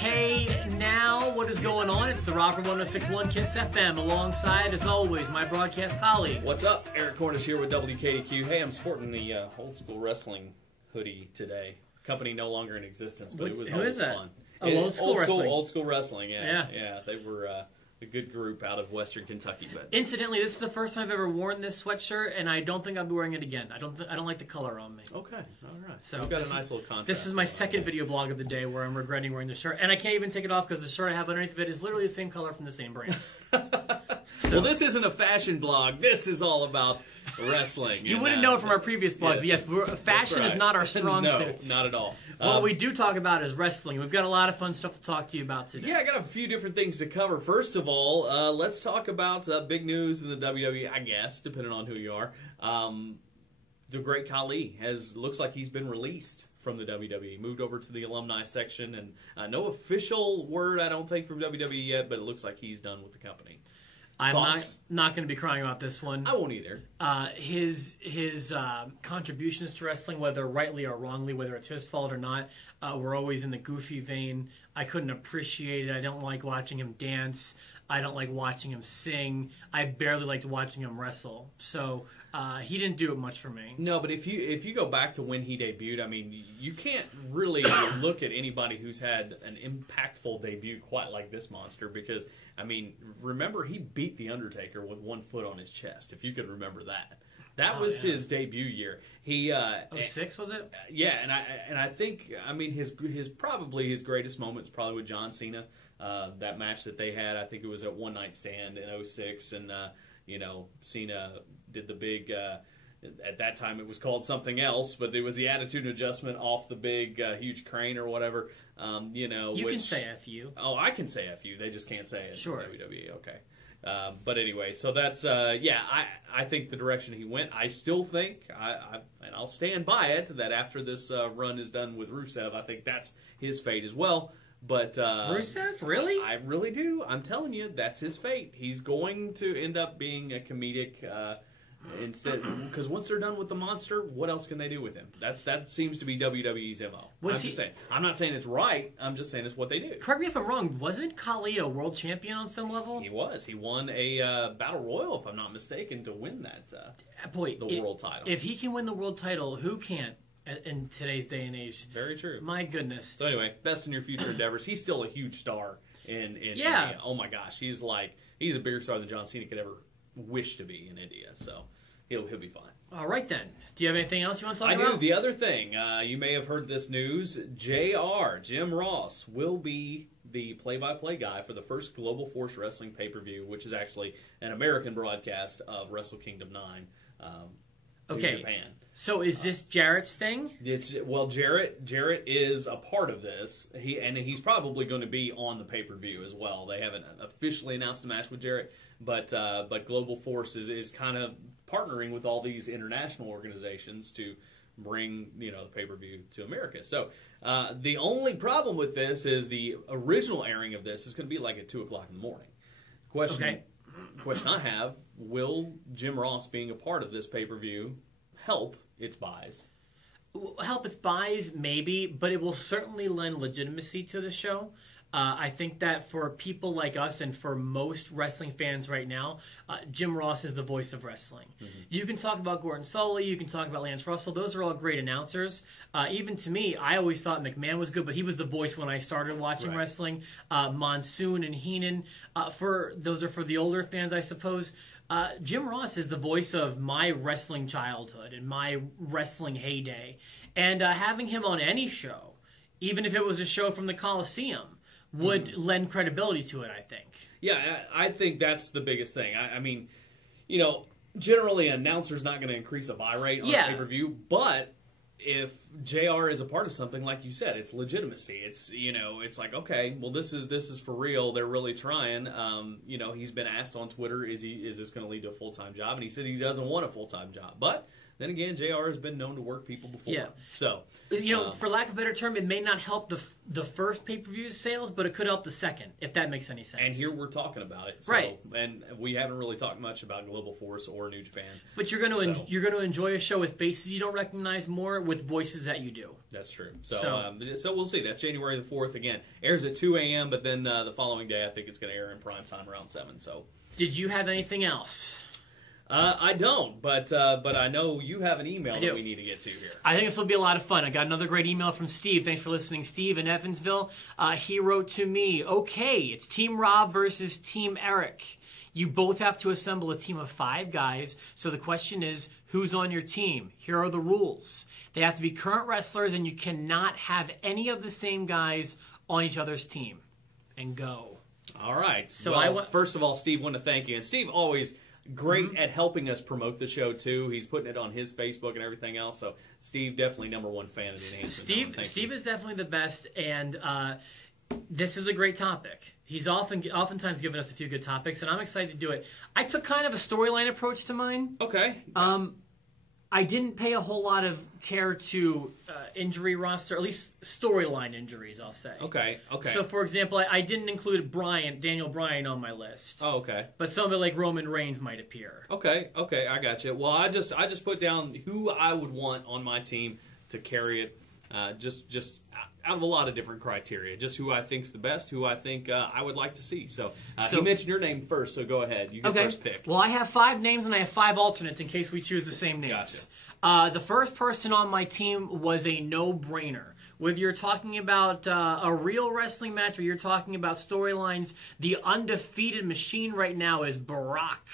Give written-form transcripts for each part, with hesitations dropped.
Hey now, what is going on? It's the Rocker 1061 Kiss FM alongside, as always, my broadcast colleague. What's up? Eric Cornish here with WKDQ. Hey, I'm sporting the old school wrestling hoodie today. Company no longer in existence, but it was always fun. Oh, old school wrestling. Old school wrestling, yeah. They were a good group out of Western Kentucky. But incidentally, this is the first time I've ever worn this sweatshirt, and I don't think I'll be wearing it again. I don't like the color on me. Okay, all right. So we've got a nice little contrast. This is my second video blog of the day where I'm regretting wearing the shirt, and I can't even take it off because the shirt I have underneath of it is literally the same color from the same brand. Well, this isn't a fashion blog. This is all about wrestling. You wouldn't know it from our previous blogs, but yes, fashion is not our strong suit. No, not at all. What we do talk about is wrestling. We've got a lot of fun stuff to talk to you about today. Yeah, I got a few different things to cover. First of all, let's talk about big news in the WWE, I guess, depending on who you are. The Great Khali looks like he's been released from the WWE, moved over to the alumni section, and no official word, I don't think, from WWE yet, but it looks like he's done with the company. I'm not going to be crying about this one. I won't either. His contributions to wrestling, whether rightly or wrongly, whether it's his fault or not, were always in the goofy vein. I couldn't appreciate it. I don't like watching him dance. I don't like watching him sing. I barely liked watching him wrestle. So he didn't do it much for me. No, but if you go back to when he debuted, I mean, you can't really look at anybody who's had an impactful debut quite like this monster because, I mean, remember he beat The Undertaker with one foot on his chest, if you could remember that. That was his debut year. He 06 was it? Yeah, and I think, I mean, his probably his greatest moment is probably with John Cena. That match that they had, I think it was at One Night Stand in 06, and Cena did the big. At that time, it was called something else, but it was the attitude adjustment off the big, huge crane or whatever. You can say "fu." Oh, I can say "fu." They just can't say it. Sure. In WWE, okay. But anyway, so that's I think the direction he went. I still think, and I'll stand by it, that after this run is done with Rusev, I think that's his fate as well. But Rusev, really? I really do. I'm telling you, that's his fate. He's going to end up being a comedic instead, because once they're done with the monster, what else can they do with him? That seems to be WWE's MO. Just saying. I'm not saying it's right. I'm just saying it's what they do. Correct me if I'm wrong. Wasn't Khali a world champion on some level? He was. He won a battle royal, if I'm not mistaken, to win that the world title. If he can win the world title, who can't? In today's day and age. Very true. My goodness. So anyway, best in your future endeavors. He's still a huge star in India. Oh my gosh, he's a bigger star than John Cena could ever wish to be in India. So he'll be fine. All right then. Do you have anything else you want to talk about? I do. The other thing, you may have heard this news. Jim Ross will be the play-by-play guy for the first Global Force Wrestling pay-per-view, which is actually an American broadcast of Wrestle Kingdom 9. In Japan. So is this Jarrett's thing? Jarrett is a part of this. He's probably going to be on the pay-per-view as well. They haven't officially announced a match with Jarrett, but Global Force is kind of partnering with all these international organizations to bring the pay-per-view to America. So the only problem with this is the original airing of this is going to be like at 2 o'clock in the morning. Question I have, will Jim Ross being a part of this pay-per-view help its buys? Help its buys, maybe, but it will certainly lend legitimacy to the show. I think that for people like us and for most wrestling fans right now, Jim Ross is the voice of wrestling. Mm-hmm. You can talk about Gordon Sully, you can talk about Lance Russell. Those are all great announcers. Even to me, I always thought McMahon was good, but he was the voice when I started watching wrestling. Monsoon and Heenan, those are for the older fans, I suppose. Jim Ross is the voice of my wrestling childhood and my wrestling heyday. And having him on any show, even if it was a show from the Coliseum, would lend credibility to it, I think. Yeah, I think that's the biggest thing. I mean, generally an announcer's not going to increase a buy rate on a pay-per-view, but if JR is a part of something, like you said, it's legitimacy. It's it's like, okay, well this is for real. They're really trying. He's been asked on Twitter, is this going to lead to a full-time job? And he said he doesn't want a full-time job, but then again, JR has been known to work people before. Yeah. So, for lack of a better term, it may not help the first pay-per-view sales, but it could help the second, if that makes any sense. And here we're talking about it. So, right. And we haven't really talked much about Global Force or New Japan. But you're going to enjoy a show with faces you don't recognize more with voices that you do. That's true. So we'll see. That's January the 4th. Again, airs at 2 a.m., but then the following day, I think it's going to air in prime time around 7. So, did you have anything else? I don't, but I know you have an email that we need to get to here. I think this will be a lot of fun. I got another great email from Steve. Thanks for listening, Steve in Evansville. He wrote to me, okay, it's Team Rob versus Team Eric. You both have to assemble a team of 5 guys, so the question is, who's on your team? Here are the rules. They have to be current wrestlers, and you cannot have any of the same guys on each other's team. And go. All right. So first of all, Steve, want to thank you. And Steve always great at helping us promote the show, too. He's putting it on his Facebook and everything else. So, Steve, definitely #1 fan of the Enhancement. Steve is definitely the best, and this is a great topic. He's oftentimes given us a few good topics, and I'm excited to do it. I took kind of a storyline approach to mine. Okay. I didn't pay a whole lot of care to injury roster, at least storyline injuries, I'll say. Okay. So, for example, I didn't include Daniel Bryan on my list. Oh, okay. But somebody like Roman Reigns might appear. Okay, I got you. Well, I just put down who I would want on my team to carry it, just out of a lot of different criteria. Just who I think's the best, who I think I would like to see. So you mentioned your name first, so go ahead. You get first pick. Well, I have 5 names and I have 5 alternates in case we choose the same names. Gotcha. The first person on my team was a no-brainer. Whether you're talking about a real wrestling match or you're talking about storylines, the undefeated machine right now is Brock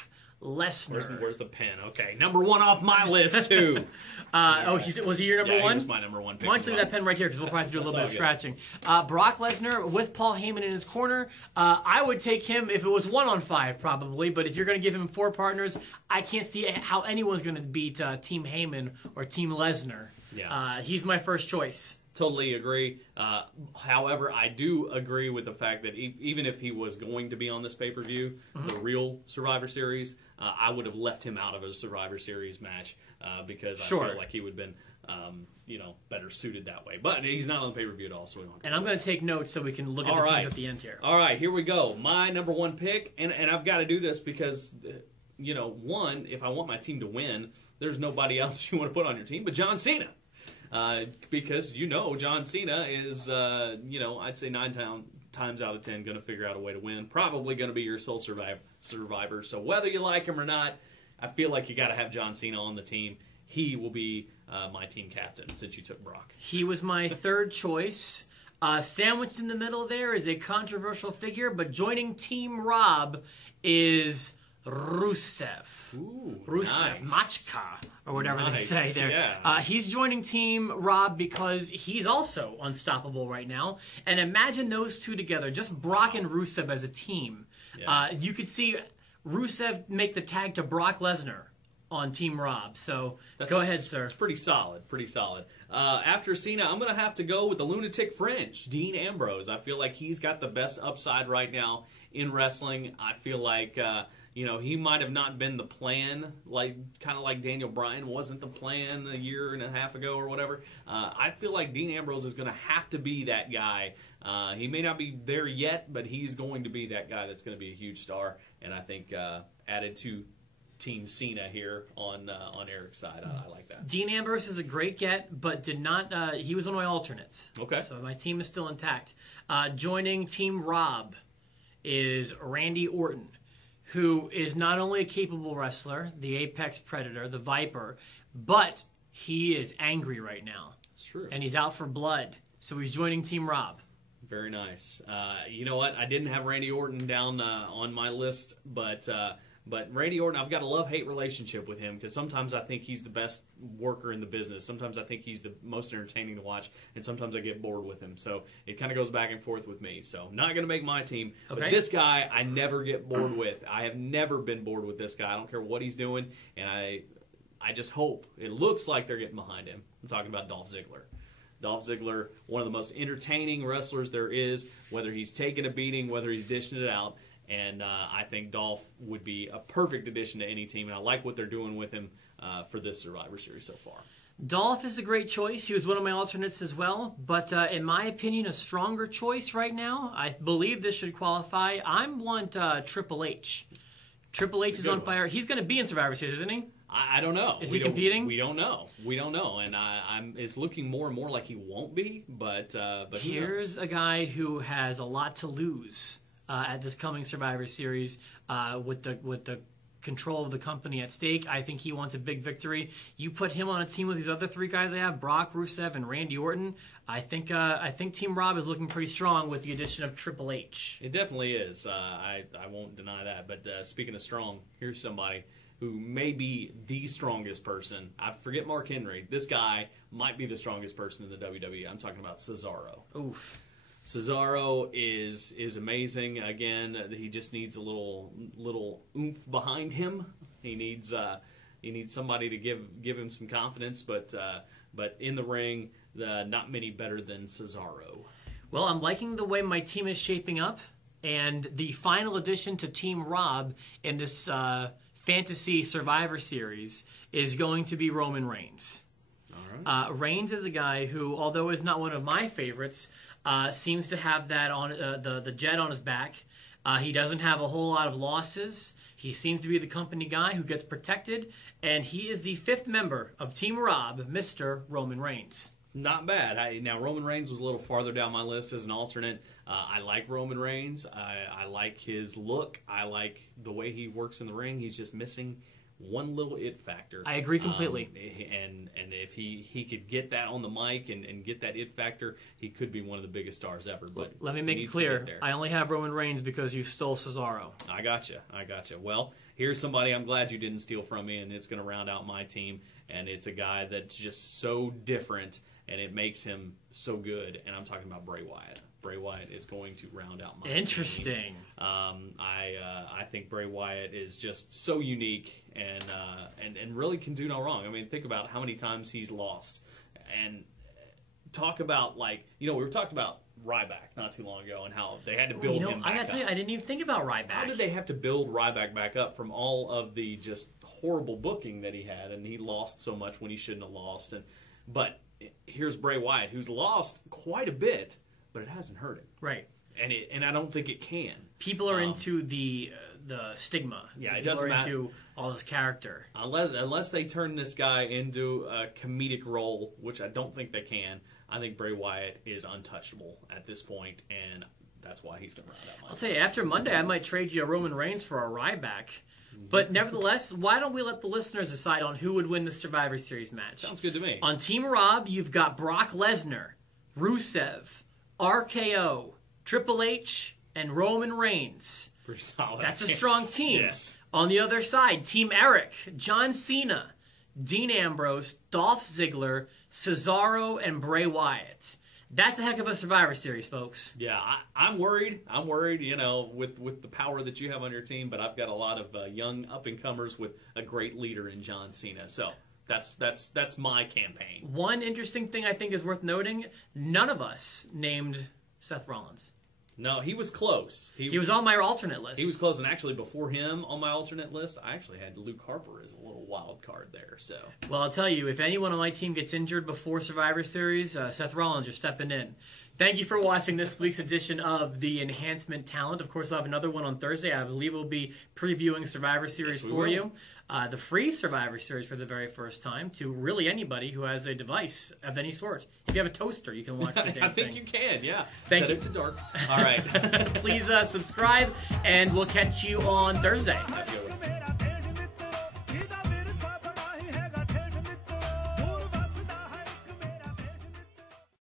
Lesnar. Where's the pen? Okay, #1 off my list too. Was he your number 1? He was my #1 pick. Why don't you leave that pen right here because we'll probably have to do a little bit of scratching. Brock Lesnar with Paul Heyman in his corner. I would take him if it was 1 on 5 probably, but if you're going to give him 4 partners, I can't see how anyone's going to beat Team Heyman or Team Lesnar. Yeah. He's my first choice. Totally agree. However, I do agree with the fact that even if he was going to be on this pay-per-view, the real Survivor Series, I would have left him out of a Survivor Series match because I feel like he would have been, better suited that way. But he's not on the pay-per-view at all, so we don't. And I'm going to take notes so we can look at the teams at the end here. All right, here we go. My #1 pick, and I've got to do this because, one, if I want my team to win, there's nobody else you want to put on your team but John Cena. Because John Cena is, I'd say 9 times out of 10 going to figure out a way to win. Probably going to be your sole survivor. So whether you like him or not, I feel like you got to have John Cena on the team. He will be my team captain since you took Brock. He was my third choice. Sandwiched in the middle there is a controversial figure, but joining Team Rob is Rusev. Ooh, Rusev, nice. Machka, or whatever they say there. Yeah. He's joining Team Rob because he's also unstoppable right now. And imagine those two together, just Brock and Rusev as a team. Yeah. You could see Rusev make the tag to Brock Lesnar on Team Rob. So go ahead, sir. It's pretty solid. After Cena, I'm going to have to go with the Lunatic Fringe, Dean Ambrose. I feel like he's got the best upside right now in wrestling. I feel like he might have not been the plan, kind of like Daniel Bryan wasn't the plan a year and a half ago or whatever. I feel like Dean Ambrose is going to have to be that guy. He may not be there yet, but he's going to be that guy that's going to be a huge star. And I think added to Team Cena here on Eric's side, I like that. Dean Ambrose is a great get, but did not. He was one of my alternates. Okay. So my team is still intact. Joining Team Rob is Randy Orton, who is not only a capable wrestler, the Apex Predator, the Viper, but he is angry right now. That's true. And he's out for blood. So he's joining Team Rob. Very nice. You know what? I didn't have Randy Orton down on my list, but Randy Orton, I've got a love-hate relationship with him because sometimes I think he's the best worker in the business. Sometimes I think he's the most entertaining to watch, and sometimes I get bored with him. So it kind of goes back and forth with me. So not going to make my team. Okay. But this guy I never get bored with. I have never been bored with this guy. I don't care what he's doing, and I just hope. It looks like they're getting behind him. I'm talking about Dolph Ziggler. Dolph Ziggler, one of the most entertaining wrestlers there is, whether he's taking a beating, whether he's dishing it out. And I think Dolph would be a perfect addition to any team, and I like what they're doing with him for this Survivor Series so far. Dolph is a great choice. He was one of my alternates as well. But in my opinion, a stronger choice right now, I believe this should qualify. I want Triple H. Triple H is on fire. He's going to be in Survivor Series, isn't he? I don't know. Is he competing? We don't know. We don't know. And it's looking more and more like he won't be. But here's a guy who has a lot to lose at this coming Survivor Series with the control of the company at stake. I think he wants a big victory. You put him on a team with these other three guys I have, Brock, Rusev, and Randy Orton. I think Team Rob is looking pretty strong with the addition of Triple H. It definitely is. I won't deny that. But speaking of strong, here's somebody who may be the strongest person. I forget Mark Henry. This guy might be the strongest person in the WWE. I'm talking about Cesaro. Oof. Cesaro is amazing. Again, he just needs a little oomph behind him. He needs somebody to give him some confidence. But in the ring, not many better than Cesaro. Well, I'm liking the way my team is shaping up, and the final addition to Team Rob in this Fantasy Survivor Series is going to be Roman Reigns. All right. Reigns is a guy who, although is not one of my favorites, seems to have that on the jet on his back. He doesn't have a whole lot of losses. He seems to be the company guy who gets protected, and he is the 5th member of Team Rob, Mr. Roman Reigns. Not bad. Now, Roman Reigns was a little farther down my list as an alternate. I like Roman Reigns. I like his look. I like the way he works in the ring. He's just missing one little it factor. I agree completely. And if he could get that on the mic and get that it factor, he could be one of the biggest stars ever. But let me make it clear. I only have Roman Reigns because you stole Cesaro. I gotcha. Well, here's somebody I'm glad you didn't steal from me, and it's going to round out my team. And it's a guy that's just so different, and it makes him so good. And I'm talking about Bray Wyatt. Bray Wyatt is going to round out my Interesting. team. I think Bray Wyatt is just so unique and really can do no wrong. I mean, think about how many times he's lost. And talk about, we were talking about Ryback not too long ago and how they had to build him back I gotta tell you, I didn't even think about Ryback. How did they have to build Ryback back up from all of the just horrible booking that he had, and he lost so much when he shouldn't have lost. But here's Bray Wyatt, who's lost quite a bit, but it hasn't hurt him. Right. And I don't think it can. People are into the stigma. Yeah, it People doesn't are matter. into all this character. Unless they turn this guy into a comedic role, which I don't think they can, I think Bray Wyatt is untouchable at this point, and that's why he's going to round out my I'll tell you, after Monday, I might trade you a Roman Reigns for a Ryback. But nevertheless, why don't we let the listeners decide on who would win the Survivor Series match? Sounds good to me. On Team Rob, you've got Brock Lesnar, Rusev, RKO, Triple H, and Roman Reigns. Pretty solid. That's a strong team. Yes. On the other side, Team Eric, John Cena, Dean Ambrose, Dolph Ziggler, Cesaro, and Bray Wyatt. That's a heck of a Survivor Series, folks. Yeah, I'm worried. With the power that you have on your team, but I've got a lot of young up-and-comers with a great leader in John Cena. So that's my campaign. One interesting thing I think is worth noting, none of us named Seth Rollins. No, he was close. He was on my alternate list. He was close, and actually before him on my alternate list, I actually had Luke Harper as a little wild card there. So, well, I'll tell you, if anyone on my team gets injured before Survivor Series, Seth Rollins, you're stepping in. Thank you for watching this week's edition of the Enhancement Talent. Of course, I'll have another one on Thursday. I believe we'll be previewing Survivor Series for you. The free Survivor Series for the very first time to really anybody who has a device of any sort. If you have a toaster, you can watch the damn thing. I think you can, yeah. Set it to dark. All right. Please subscribe, and we'll catch you on Thursday. Have a good one.